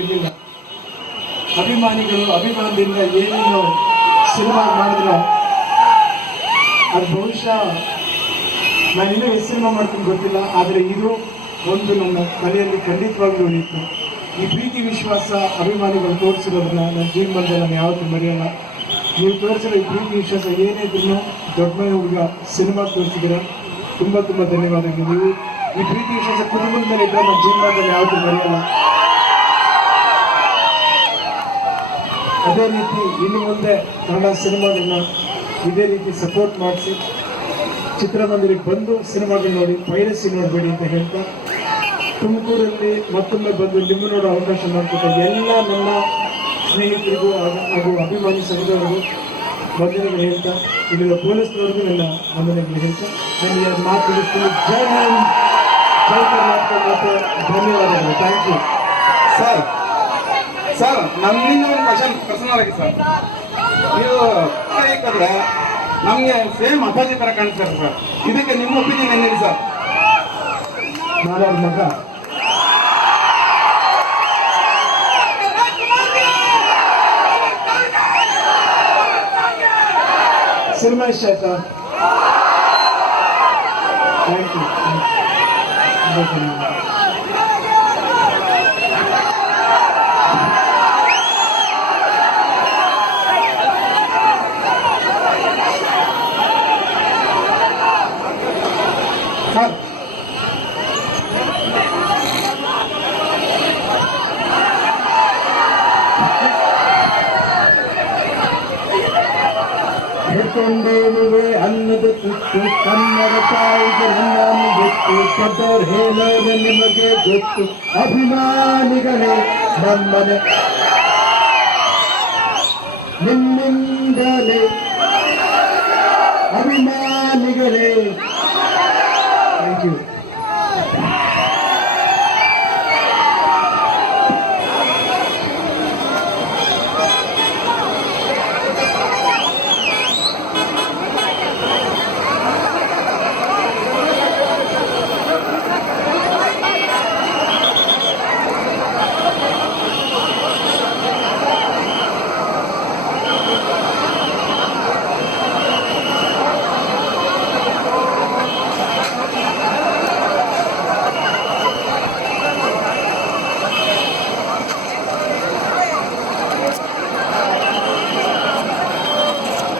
ಇರಲಿಲ್ಲ. ಅಭಿಮಾನಿಗಳು ಅಭಿಮಾನದಿಂದ ಏನೇನು ಸಿನಿಮಾ ಮಾಡಿದ್ರು ಅದು ಬಹುಶಃ ನಾನಿನ್ನೂ ಎಷ್ಟು ಸಿನಿಮಾ ಮಾಡ್ತೀನಿ ಗೊತ್ತಿಲ್ಲ, ಆದರೆ ಇದು ಒಂದು ನನ್ನ ತಲೆಯಲ್ಲಿ ಖಂಡಿತವಾಗ್ಲೂ ಉಳಿಯಿತು. ಈ ಪ್ರೀತಿ ವಿಶ್ವಾಸ ಅಭಿಮಾನಿಗಳು ತೋರಿಸಿರೋದನ್ನ ನನ್ನ ಜೀವನದಲ್ಲಿ ನಾನು ಯಾವತ್ತೂ ಮರೆಯಲ್ಲ. ನೀವು ತೋರಿಸಿರೋ ಈ ಪ್ರೀತಿ ವಿಶ್ವಾಸ ಏನೇ ಇದ್ರೂ ದೊಡ್ಡ ಮನೆ ಹುಡುಗ ಸಿನಿಮಾ ತೋರಿಸಿದ್ದೀರ, ತುಂಬ ತುಂಬ ಧನ್ಯವಾದಗಳು. ನೀವು ಈ ಪ್ರೀತಿ ವಿಶ್ವಾಸ ಕುಟುಂಬದ ಮೇಲೆ ಇದ್ದರೆ ನನ್ನ ಜೀವನದಲ್ಲಿ ಯಾವತ್ತೂ ಮರೆಯಲ್ಲ. ಅದೇ ರೀತಿ ಇನ್ನು ಮುಂದೆ ಕನ್ನಡ ಸಿನಿಮಾಗಳನ್ನ ಇದೇ ರೀತಿ ಸಪೋರ್ಟ್ ಮಾಡಿಸಿ ಚಿತ್ರಮಂದಿರಕ್ಕೆ ಬಂದು ಸಿನಿಮಾಗಳು ನೋಡಿ, ಪೈರಸಿ ನೋಡಬೇಡಿ ಅಂತ ಹೇಳ್ತಾ, ತುಮಕೂರಲ್ಲಿ ಮತ್ತೊಮ್ಮೆ ಬಂದು ನಿಮ್ಮ ನೋಡೋ ಅವಕಾಶ ಮಾಡಿಕೊಟ್ಟ ಎಲ್ಲ ನನ್ನ ಸ್ನೇಹಿತರಿಗೂ ಹಾಗೂ ಅಭಿಮಾನಿ ಸಂಘದವರಿಗೂ ವಂದನೆಗಳು ಹೇಳ್ತಾ, ಇಲ್ಲಿನ ಪೊಲೀಸ್ನವ್ರಿಗೂ ನನ್ನ ವಂದನೆಗಳು ಹೇಳ್ತಾ ನನಗೆ ಮಾತುಗಳಿಸ್ತೀನಿ. ಜೈ ಹಿಂದ್, ಜೈ ಕರ್ನಾಟಕ ಮತ್ತು ಧನ್ಯವಾದಗಳು. Thank you sir. ನಮ್ಮಿಂದ ಒಂದು ಕ್ವಶನ್ ಪರ್ಸನಲ್ ಆಗಿ ಸರ್, ನೀವು ಯಾಕಂದ್ರೆ ನಮಗೆ ಸೇಮ್ ಅಪ್ಪಾಜಿ ತರ ಕಾಣಿಸ್ತಾರೆ ಸರ್, ಇದಕ್ಕೆ ನಿಮ್ಮ ಒಪಿನಿಯನ್ ಏನಿದೆ ಸರ್? ನಾನವ್ರ ಮಗ. ಸಿನಿಮಾ ಇಷ್ಟ ಆಯ್ತಾ? Thank you. ಸರ್ ಹಿಡ್ಕೊಂಡೇನುವೆ ಅನ್ನದ ತುತ್ತು ಕನ್ನಡ ತಾಯಿಗೆ ನನ್ನ ಗೊತ್ತು, ಪದರ್ ಹೇಳೋದು ನಿಮಗೆ ಗೊತ್ತು. ಅಭಿಮಾನಿಗಳೇ ನಮ್ಮನೆ ನಿಮ್ಮಿಂದಲೇ, ಅಭಿಮಾನಿಗಳೇ. Thank you.